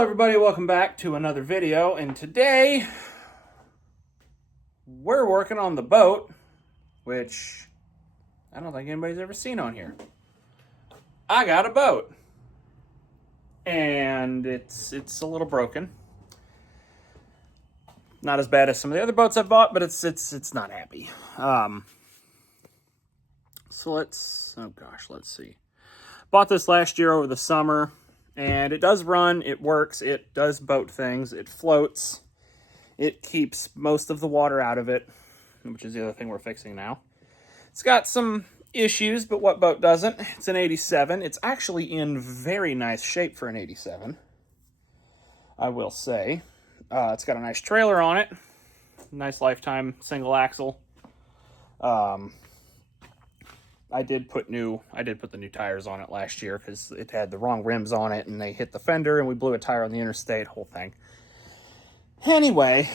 Hello everybody, welcome back to another video, and today we're working on the boat, which I don't think anybody's ever seen on here. I got a boat, and it's a little broken. Not as bad as some of the other boats I've bought, but it's not happy. So let's see. Bought this last year over the summer. And it does run, it works, it does boat things, it floats, it keeps most of the water out of it, which is the other thing we're fixing now. It's got some issues, but what boat doesn't? It's an 87. It's actually in very nice shape for an 87, I will say. It's got a nice trailer on it, nice lifetime single axle. I did put the new tires on it last year because it had the wrong rims on it and they hit the fender and we blew a tire on the interstate, whole thing. Anyway,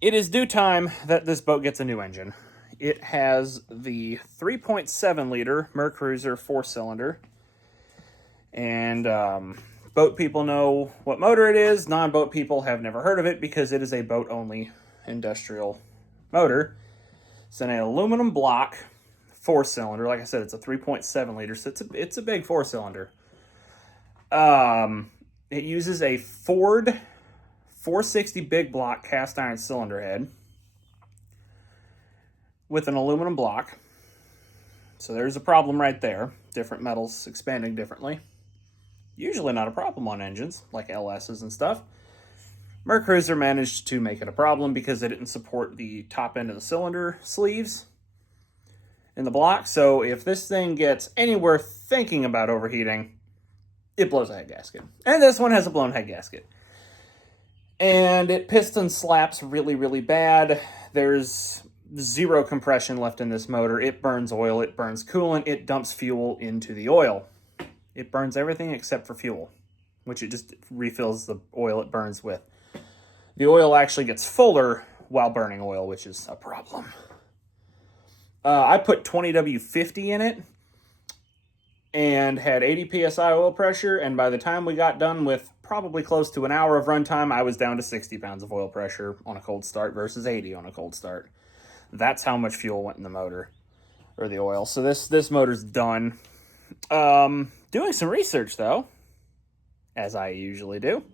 it is due time that this boat gets a new engine. It has the 3.7 liter Mercruiser 4-cylinder. And boat people know what motor it is. Non-boat people have never heard of it because it is a boat-only industrial motor. It's an aluminum block 4-cylinder. Like I said, it's a 3.7 liter, so it's a big 4-cylinder. It uses a Ford 460 big block cast iron cylinder head with an aluminum block. So there's a problem right there. Different metals expanding differently. Usually not a problem on engines like LS's and stuff. Mercruiser managed to make it a problem because they didn't support the top end of the cylinder sleeves in the block. So if this thing gets anywhere thinking about overheating, it blows a head gasket. And this one has a blown head gasket. And it piston slaps really, really bad. There's zero compression left in this motor. It burns oil, it burns coolant, it dumps fuel into the oil. It burns everything except for fuel, which it just refills the oil it burns with. The oil actually gets fuller while burning oil, which is a problem. I put 20W50 in it and had 80 PSI oil pressure, and by the time we got done with probably close to an hour of runtime, I was down to 60 pounds of oil pressure on a cold start versus 80 on a cold start. That's how much fuel went in the motor, or the oil. So this motor's done. Doing some research, though, as I usually do.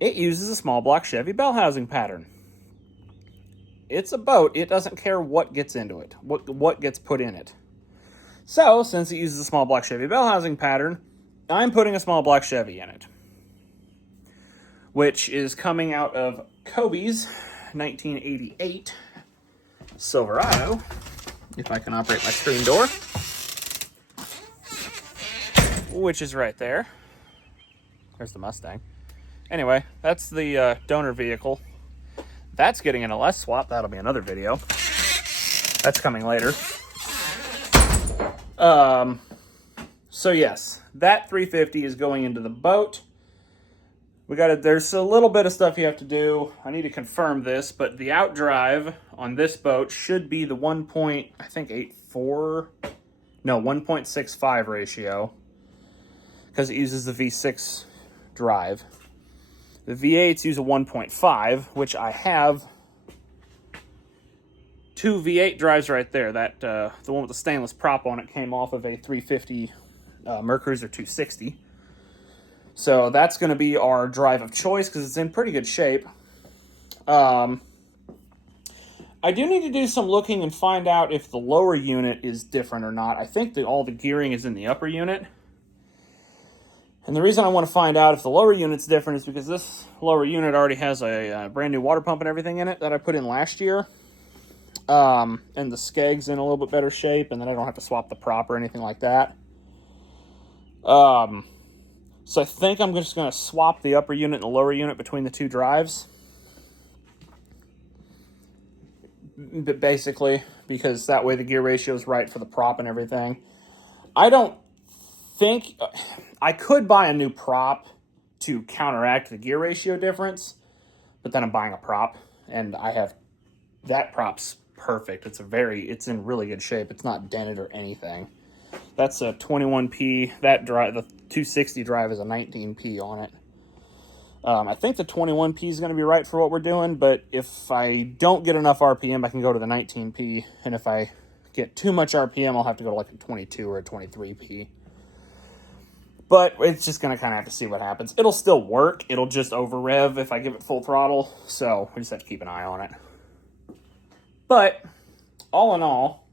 It uses a small block Chevy bell housing pattern. It's a boat. It doesn't care what gets into it, what gets put in it. So, since it uses a small block Chevy bell housing pattern, I'm putting a small block Chevy in it, which is coming out of Kobe's 1988 Silverado, if I can operate my screen door, which is right there. There's the Mustang. Anyway, that's the donor vehicle. That's getting an LS swap. That'll be another video. That's coming later. So yes, that 350 is going into the boat. There's a little bit of stuff you have to do. I need to confirm this, but the outdrive on this boat should be the 1.65 ratio, because it uses the V6 drive. The V8s use a 1.5, which I have two V8 drives right there. That the one with the stainless prop on it came off of a 350 Mercruiser 260. So that's going to be our drive of choice because it's in pretty good shape. I do need to do some looking and find out if the lower unit is different or not. I think that all the gearing is in the upper unit. And the reason I want to find out if the lower unit's different is because this lower unit already has a brand new water pump and everything in it that I put in last year. And the skeg's in a little bit better shape, and then I don't have to swap the prop or anything like that. So I think I'm just going to swap the upper unit and the lower unit between the two drives. Basically, because that way the gear ratio is right for the prop and everything. I don't think I could buy a new prop to counteract the gear ratio difference, but then I'm buying a prop, and I have that prop's perfect. It's in really good shape. It's not dented or anything. That's a 21P. That drive, the 260 drive, is a 19P on it. I think the 21P is going to be right for what we're doing, but if I don't get enough RPM, I can go to the 19P, and if I get too much RPM, I'll have to go to like a 22 or a 23P. But it's just going to kind of have to see what happens. It'll still work. It'll just over-rev if I give it full throttle, so we just have to keep an eye on it. But, all in all,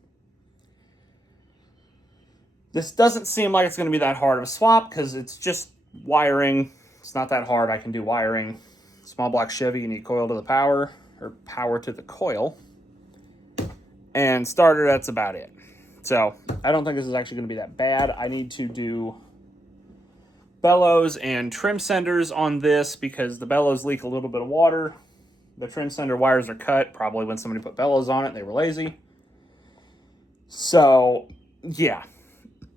this doesn't seem like it's going to be that hard of a swap, because it's just wiring. It's not that hard. I can do wiring. Small block Chevy, you need coil to the power, or power to the coil. And starter, that's about it. So, I don't think this is actually going to be that bad. I need to do bellows and trim senders on this because the bellows leak a little bit of water. The trim sender wires are cut, probably when somebody put bellows on it, they were lazy. So, yeah.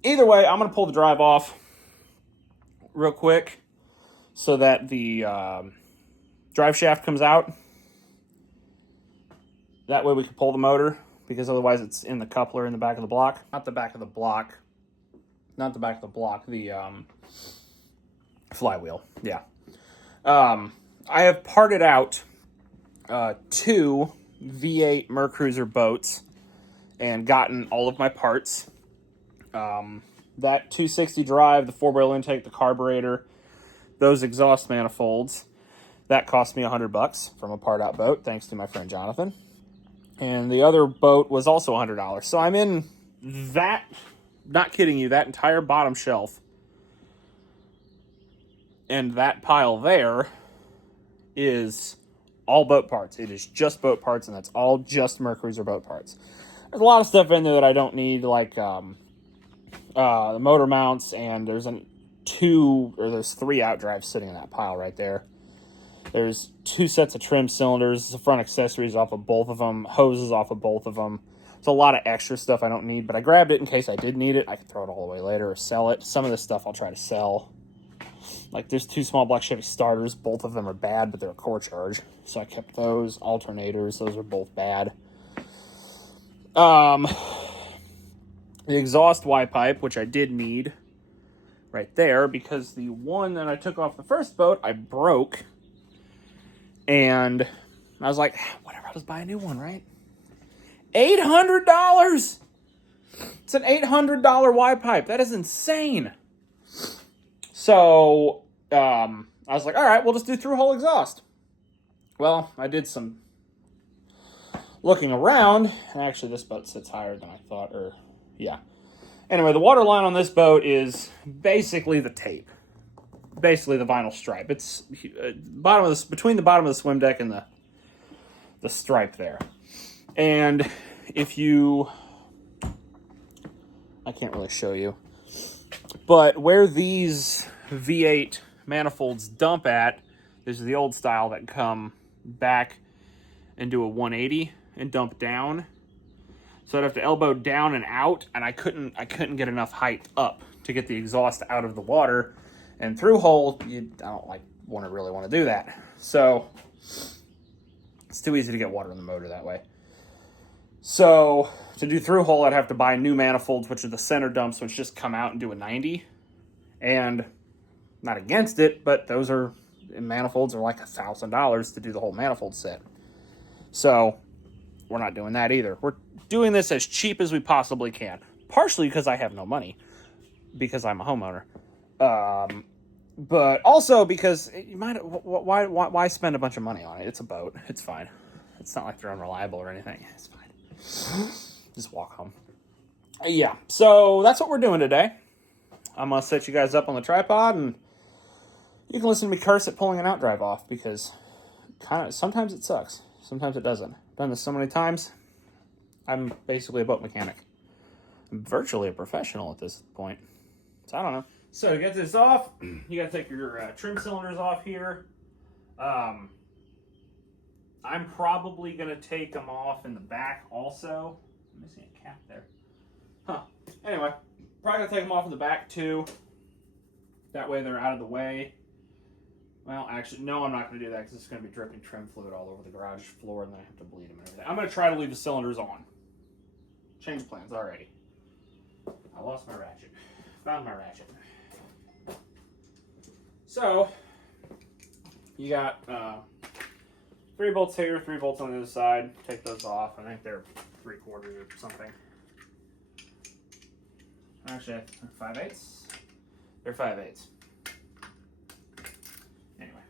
Either way, I'm going to pull the drive off real quick so that the drive shaft comes out. That way we can pull the motor, because otherwise it's in the coupler in the back of the block. Not the back of the block. Not the back of the block. The flywheel. Yeah. I have parted out 2 V8 Mercruiser boats and gotten all of my parts. That 260 drive, the 4-barrel intake, the carburetor, those exhaust manifolds, that cost me $100 from a part out boat, thanks to my friend Jonathan. And the other boat was also $100. So I'm in that, not kidding you, that entire bottom shelf and that pile there is all boat parts. It is just boat parts, and that's all just Mercruiser boat parts. There's a lot of stuff in there that I don't need, like the motor mounts, and there's 3 outdrives sitting in that pile right there. There's 2 sets of trim cylinders, the front accessories off of both of them, hoses off of both of them. It's a lot of extra stuff I don't need, but I grabbed it in case I did need it. I can throw it all away later or sell it. Some of this stuff I'll try to sell. Like, there's 2 small block Chevy starters. Both of them are bad, but they're a core charge. So I kept those. Alternators, those are both bad. The exhaust Y pipe, which I did need right there, because the one that I took off the first boat, I broke. And I was like, whatever, I'll just buy a new one, right? $800! It's an $800 Y pipe. That is insane. So, I was like, all right, we'll just do through-hole exhaust. Well, I did some looking around. Actually, this boat sits higher than I thought, yeah. Anyway, the water line on this boat is basically the tape. Basically the vinyl stripe. It's between the bottom of the swim deck and the stripe there. And if you... I can't really show you. But where these V8 manifolds dump at, there's the old style that come back and do a 180 and dump down. So I'd have to elbow down and out, and I couldn't get enough height up to get the exhaust out of the water. And through hole, I don't really want to do that. So it's too easy to get water in the motor that way. So to do through hole, I'd have to buy new manifolds, which are the center dumps, which just come out and do a 90. And not against it, but those manifolds are like $1,000 to do the whole manifold set. So we're not doing that either. We're doing this as cheap as we possibly can. Partially because I have no money, because I'm a homeowner. But also because why spend a bunch of money on it? It's a boat. It's fine. It's not like they're unreliable or anything. It's fine. Just walk home. Yeah, so that's what we're doing today. I'm going to set you guys up on the tripod, and you can listen to me curse at pulling an outdrive off, because sometimes it sucks. Sometimes it doesn't. I've done this so many times. I'm basically a boat mechanic. I'm virtually a professional at this point. So I don't know. So to get this off, you got to take your trim cylinders off here. I'm probably going to take them off in the back also. I'm missing a cap there. Anyway, probably going to take them off in the back too. That way they're out of the way. Well, actually, no, I'm not going to do that because it's going to be dripping trim fluid all over the garage floor, and then I have to bleed them and everything. I'm going to try to leave the cylinders on. Change plans already. I lost my ratchet. Found my ratchet. So, you got 3 bolts here, 3 bolts on the other side. Take those off. I think they're 3/4 or something. Actually, 5/8. They're 5/8. Anyway.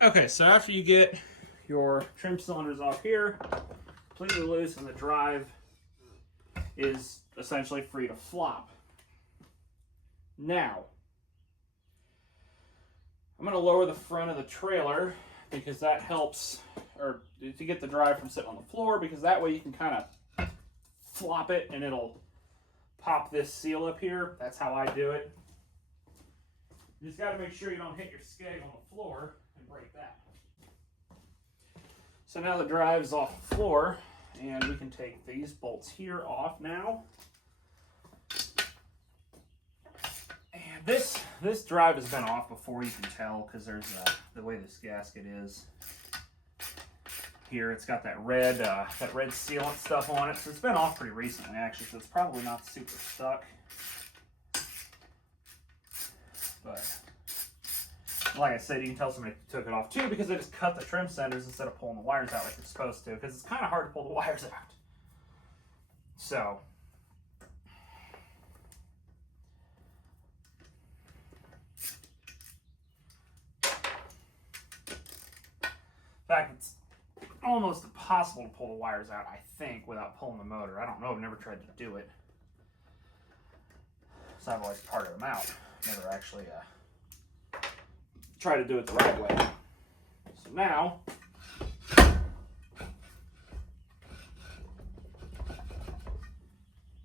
Okay, so after you get your trim cylinders off here, completely loose, and the drive is essentially free to flop. Now, I'm going to lower the front of the trailer because that helps, or to get the drive from sitting on the floor, because that way you can kind of flop it and it'll pop this seal up here. That's how I do it. You just got to make sure you don't hit your skeg on the floor and break that. So now the drive's off the floor, and we can take these bolts here off now. And this drive has been off before, you can tell, because there's the way this gasket is here. It's got that red sealant stuff on it, so it's been off pretty recently actually, so it's probably not super stuck. But like I said, you can tell somebody took it off too because they just cut the trim centers instead of pulling the wires out like they're supposed to, because it's kind of hard to pull the wires out. So in fact, it's almost impossible to pull the wires out, I think, without pulling the motor. I don't know, I've never tried to do it. So I've always parted them out. Never actually try to do it the right way. So now,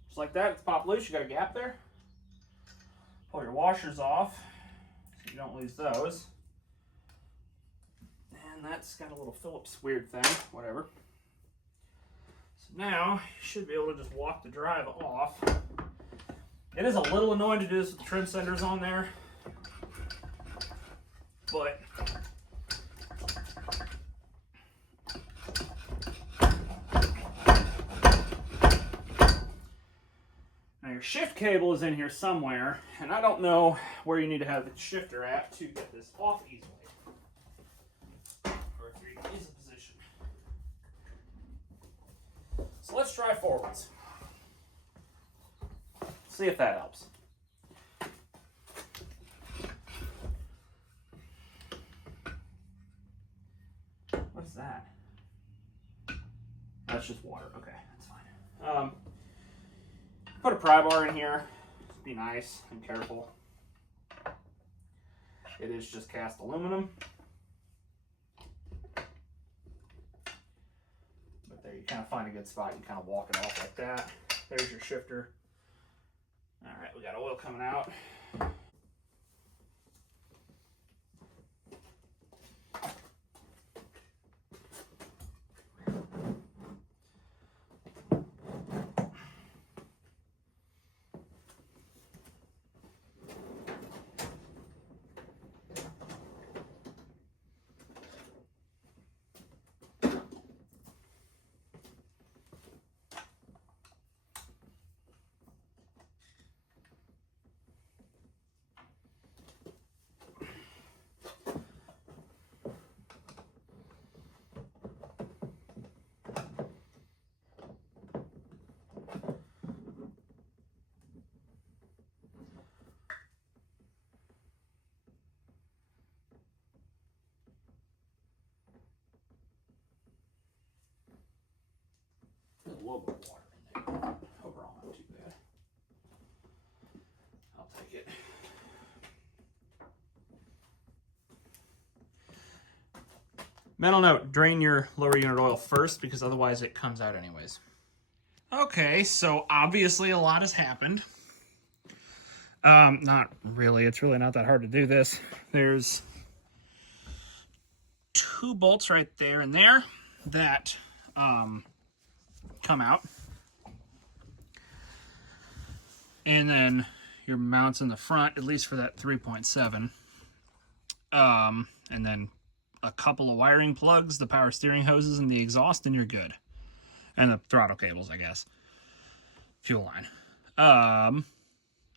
just like that, it's popped loose. You got a gap there. Pull your washers off so you don't lose those. And that's got a little Phillips weird thing, whatever. So Now, you should be able to just walk the drive off. It is a little annoying to do this with the trim centers on there, but now your shift cable is in here somewhere, and I don't know where you need to have the shifter at to get this off easily. Or if you're in easy position. So let's try forwards. See if that helps. What is that? That's just water. Okay, that's fine. Put a pry bar in here. Be nice and careful. It is just cast aluminum. But there, you kind of find a good spot. You kind of walk it off like that. There's your shifter. All right, we got oil coming out. There's a little bit of water in there. Overall, not too bad. I'll take it. Mental note, drain your lower unit oil first because otherwise it comes out anyways. Okay, so obviously a lot has happened. Not really. It's really not that hard to do this. There's 2 bolts right there and there that come out. And then your mounts in the front, at least for that 3.7. And then a couple of wiring plugs, the power steering hoses, and the exhaust, and you're good. And the throttle cables, I guess. Fuel line.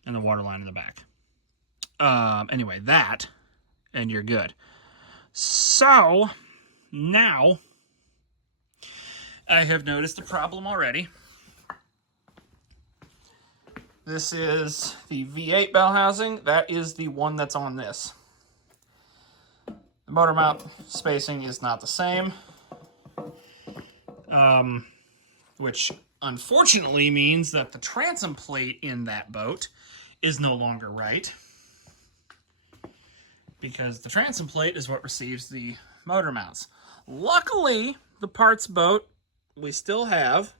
And the water line in the back. Anyway, that, and you're good. So, now, I have noticed a problem already. This is the V8 bell housing. That is the one that's on this. The motor mount spacing is not the same. Which unfortunately means that the transom plate in that boat is no longer right. Because the transom plate is what receives the motor mounts. Luckily, the parts boat we still have.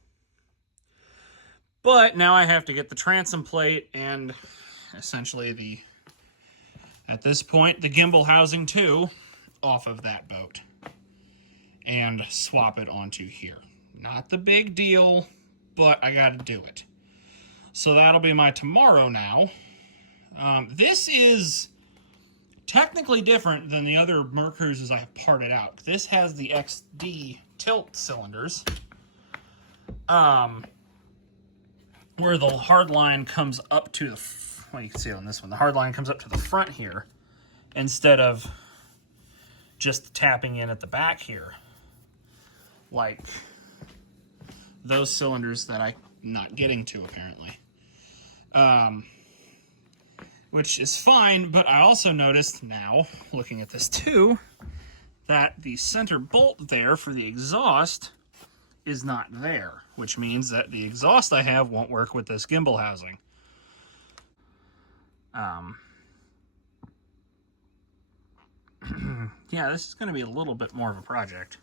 But now I have to get the transom plate and essentially at this point, the gimbal housing too off of that boat. And swap it onto here. Not the big deal, but I gotta do it. So that'll be my tomorrow now. This is technically different than the other Mercruisers I have parted out. This has the XD tilt cylinders. Where the hard line comes up to the, well, you can see it on this one, the hard line comes up to the front here instead of just tapping in at the back here, like those cylinders that I'm not getting to apparently. Which is fine, but I also noticed now, looking at this too, that the center bolt there for the exhaust is not there, which means that the exhaust I have won't work with this gimbal housing. Yeah, this is going to be a little bit more of a project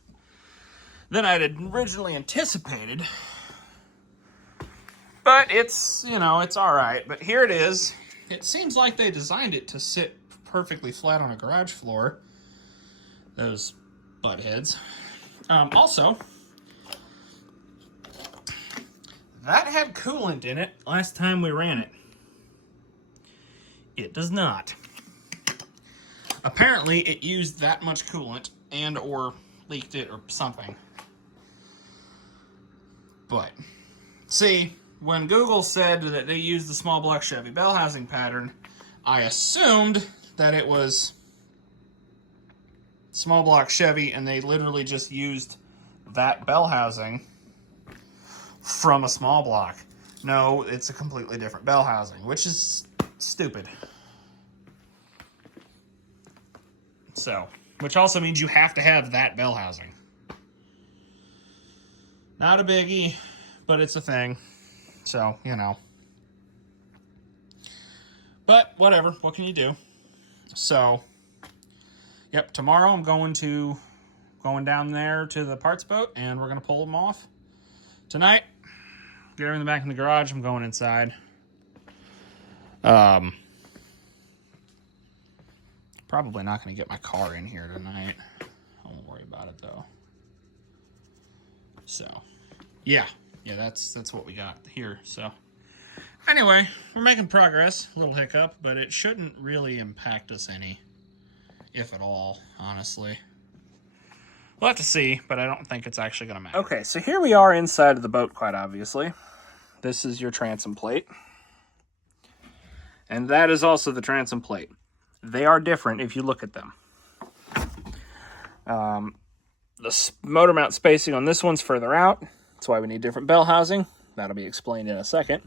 than I had originally anticipated. But it's, you know, it's all right. But here it is. It seems like they designed it to sit perfectly flat on a garage floor. Those butt heads. Also, that had coolant in it last time we ran it. It does not. Apparently, it used that much coolant and or leaked it or something. But, see, when Google said that they used the small block Chevy bell housing pattern, I assumed that it was small block Chevy and they literally just used that bell housing from a small block. No, it's a completely different bell housing, which is stupid. So, which also means you have to have that bell housing. Not a biggie, but it's a thing. So, you know. But, whatever. What can you do? So, yep, tomorrow I'm going down there to the parts boat, and we're going to pull them off. Tonight, get everything back in the garage. I'm going inside. Probably not going to get my car in here tonight. I won't worry about it, though. So, yeah, that's what we got here. So, anyway, we're making progress. A little hiccup, but it shouldn't really impact us any, if at all, honestly. We'll have to see, but I don't think it's actually going to matter. Okay, so here we are inside of the boat, quite obviously. This is your transom plate. And that is also the transom plate. They are different if you look at them. The motor mount spacing on this one's further out. That's why we need different bell housing. That'll be explained in a second.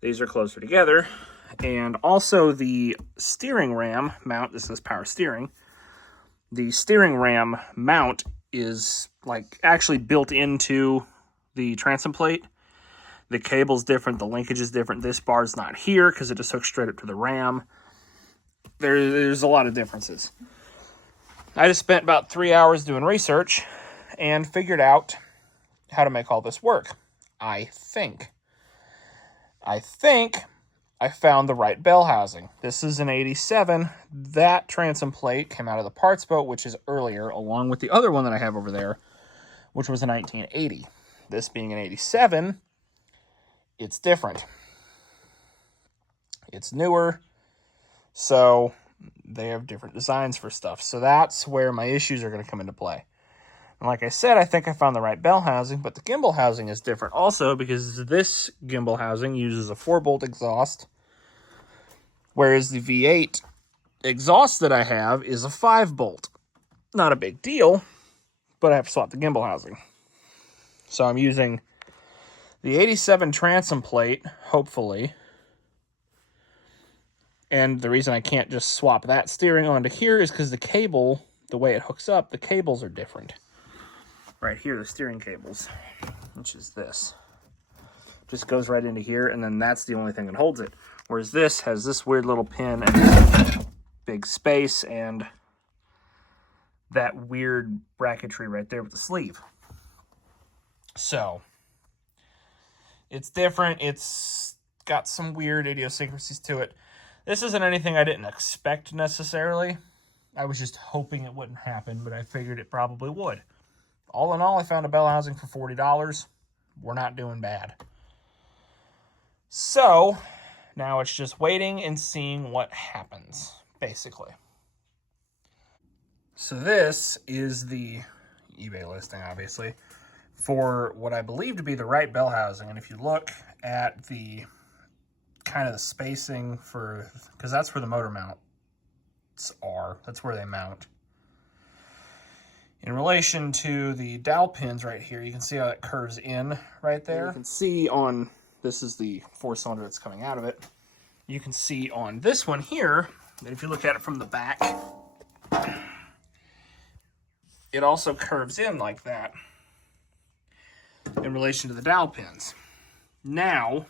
These are closer together. And also the steering ram mount, this is power steering. The steering ram mount is like actually built into the transom plate. The cable's different, the linkage is different. This bar's not here because it just hooks straight up to the ram. There's a lot of differences. I just spent about 3 hours doing research and figured out how to make all this work. I think I found the right bell housing. This is an 87. That transom plate came out of the parts boat, which is earlier, along with the other one that I have over there, which was a 1980. This being an 87, it's different. It's newer, so they have different designs for stuff. So that's where my issues are going to come into play. And like I said, I think I found the right bell housing, but the gimbal housing is different also because this gimbal housing uses a 4-bolt exhaust, whereas the V8 exhaust that I have is a 5-bolt. Not a big deal, but I have to swap the gimbal housing. So I'm using the 87 transom plate, hopefully. And the reason I can't just swap that steering onto here is because the cable, the way it hooks up, the cables are different. Right here, the steering cables, which is this. Just goes right into here, and then that's the only thing that holds it. Whereas this has this weird little pin and big space and that weird bracketry right there with the sleeve. So, it's different. It's got some weird idiosyncrasies to it. This isn't anything I didn't expect necessarily. I was just hoping it wouldn't happen, but I figured it probably would. All in all, I found a bell housing for $40. We're not doing bad. So, now it's just waiting and seeing what happens, basically. So this is the eBay listing, obviously, for what I believe to be the right bell housing. And if you look at the kind of the spacing for, because that's where the motor mounts are. That's where they mount. In relation to the dowel pins right here, you can see how it curves in right there. You can see on, this is the 4-cylinder that's coming out of it. You can see on this one here, that if you look at it from the back, it also curves in like that in relation to the dowel pins. Now,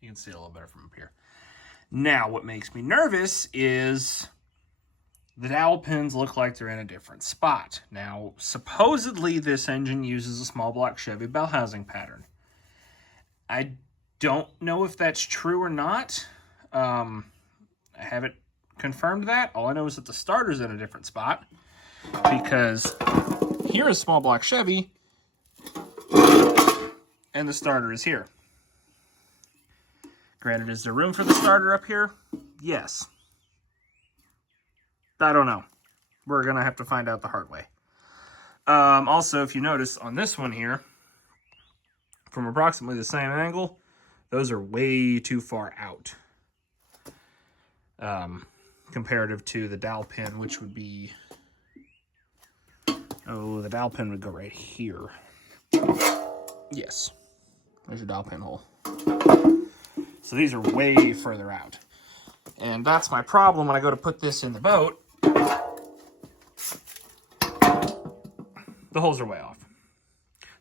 you can see it a little better from up here. Now, what makes me nervous is the dowel pins look like they're in a different spot. Now, supposedly this engine uses a small block Chevy bell housing pattern. I don't know if that's true or not. I haven't confirmed that. All I know is that the starter's in a different spot because here is small block Chevy. and the starter is here. Granted, is there room for the starter up here? Yes. I don't know. We're going to have to find out the hard way. Also, if you notice on this one here, from approximately the same angle, those are way too far out. Comparative to the dowel pin, which would be... Oh, the dowel pin would go right here. Yes. There's your dowel pin hole. So these are way further out. And that's my problem when I go to put this in the boat. The holes are way off.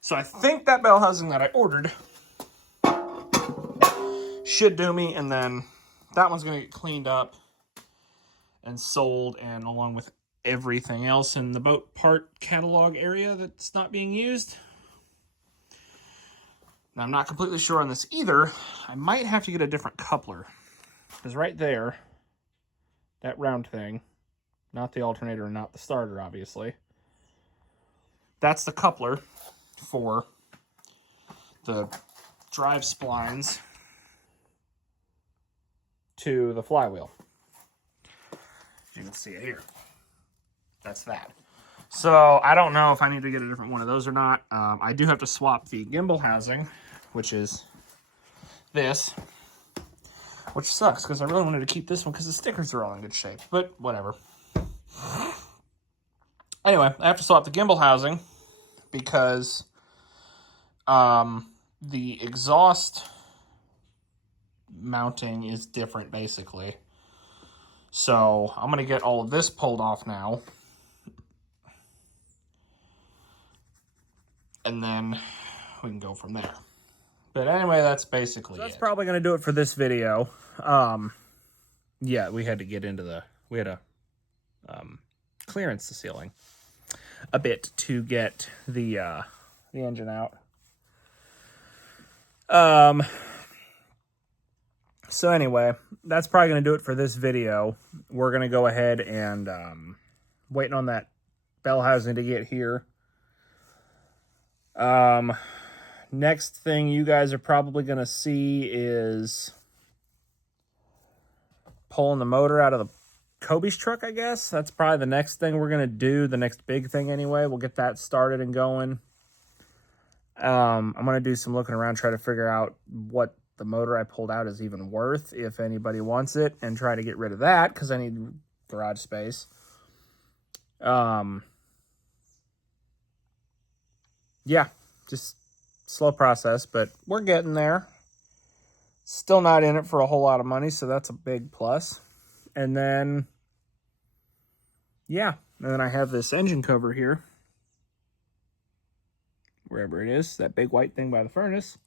So I think that bell housing that I ordered should do me, and then that one's going to get cleaned up and sold, and along with everything else in the boat part catalog area that's not being used. Now, I'm not completely sure on this either. I might have to get a different coupler, because right there, that round thing, not the alternator and not the starter, obviously, that's the coupler for the drive splines to the flywheel. You can see it here. That's that. So I don't know if I need to get a different one of those or not. I do have to swap the gimbal housing, which is this, which sucks because I really wanted to keep this one because the stickers are all in good shape, but whatever. Anyway, I have to swap the gimbal housing because the exhaust mounting is different, basically. So I'm going to get all of this pulled off now. And then we can go from there. But anyway, that's basically it. That's probably going to do it for this video. Yeah, we had to get into the... We had to clearance the ceiling a bit to get the engine out. So anyway, that's probably going to do it for this video. We're going to go ahead and waiting on that bell housing to get here. Next thing you guys are probably going to see is pulling the motor out of the Kobe's truck, I guess. That's probably the next thing we're going to do, the next big thing anyway. We'll get that started and going. I'm going to do some looking around, try to figure out what the motor I pulled out is even worth, if anybody wants it, and try to get rid of that because I need garage space. Yeah, just slow process, but we're getting there. Still not in it for a whole lot of money, so that's a big plus. And then, yeah, and then I have this engine cover here, wherever it is, that big white thing by the furnace.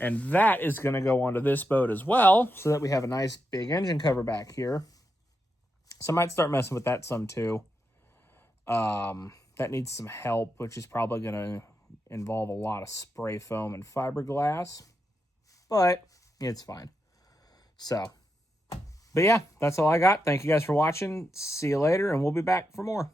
And that is going to go onto this boat as well, so that we have a nice big engine cover back here. So I might start messing with that some too. That needs some help, which is probably going to involve a lot of spray foam and fiberglass. But it's fine. So, but yeah, that's all I got. Thank you guys for watching. See you later, and we'll be back for more.